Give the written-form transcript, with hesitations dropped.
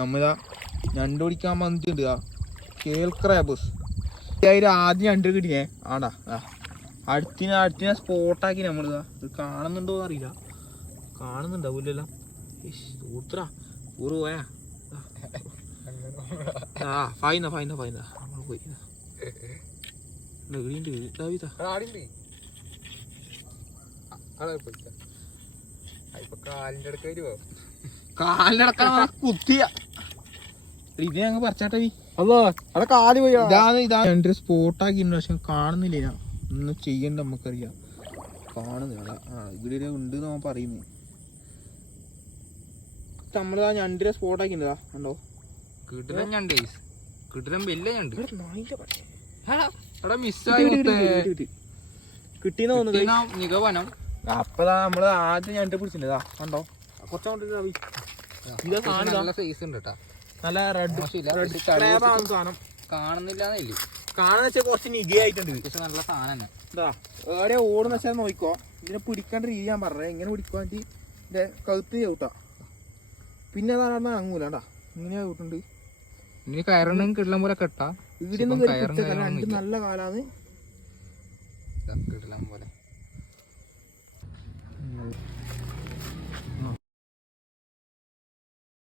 നമ്മളിതാ ഞണ്ട് പിടിക്കാൻ വന്നിട്ടുണ്ട്. കേൾക്രാബസ് ആദ്യം ഞണ്ട് കിട്ടിയേ ആടാ. അടുത്തിനെ സ്പോട്ടാക്കി നമ്മളിതാ. ഇത് കാണുന്നുണ്ടോ അറിയില്ല. കാണുന്നുണ്ടാവൂലല്ലോ. ഊത്രാ ഊറ് പോയാ ഫൈന നമ്മള് പോയി. കാലിന്റെ അടക്ക കുത്തിയ ഇത് ഞങ്ങൾ പറിച്ചാട്ടെ. ഇതാണ് സ്പോട്ടാക്കി. പക്ഷെ കാണുന്നില്ല. ഞാൻ ഒന്നും ചെയ്യണ്ട. നമുക്കറിയാം കാണുന്നില്ല. ഇവിടെ ഉണ്ട് നമ്മ പറയുന്നത്. നമ്മളിതാ ഞണ്ടിനെ സ്പോട്ടാക്കിണ്ടാ കണ്ടോ. കിടിലൻ ഞണ്ട്, കിടിലൻ വലിയ ഞണ്ട്. കിട്ടിയെന്ന് തോന്നുന്നു നിഗമനം. അപ്പതാ നമ്മള് ആദ്യം ഞണ്ട് പിടിച്ചിട്ടുണ്ടാ കണ്ടോ. കുറച്ചങ്ങോട്ട് നല്ല സൈസ് ഉണ്ട് കേട്ടാ. നല്ല റെഡ് സാധനം കാണുന്നില്ല. കാണുന്ന വെച്ചാൽ കുറച്ച് നിഗയായിട്ടുണ്ട്. പക്ഷെ നല്ല സാധനം തന്നെ. എന്താ വേറെ ഓടുന്ന വെച്ചാൽ നോക്കിക്കോ. ഇതിനെ പിടിക്കേണ്ട രീതി ഞാൻ പറഞ്ഞത്. എങ്ങനെ പിടിക്കാൻ വേണ്ടി ഇതിന്റെ കഴുത്ത് ചവിട്ടാ. പിന്നെ അതാണ് അങ്ങൂലണ്ടാ. ഇങ്ങനെ ചവിട്ടുണ്ട്. ഇനി കയറുണ്ടെങ്കിൽ കിടലം പോലെ കെട്ടാ. ഇവിടെ നല്ല കാലാണ്. കിടലം പോലെ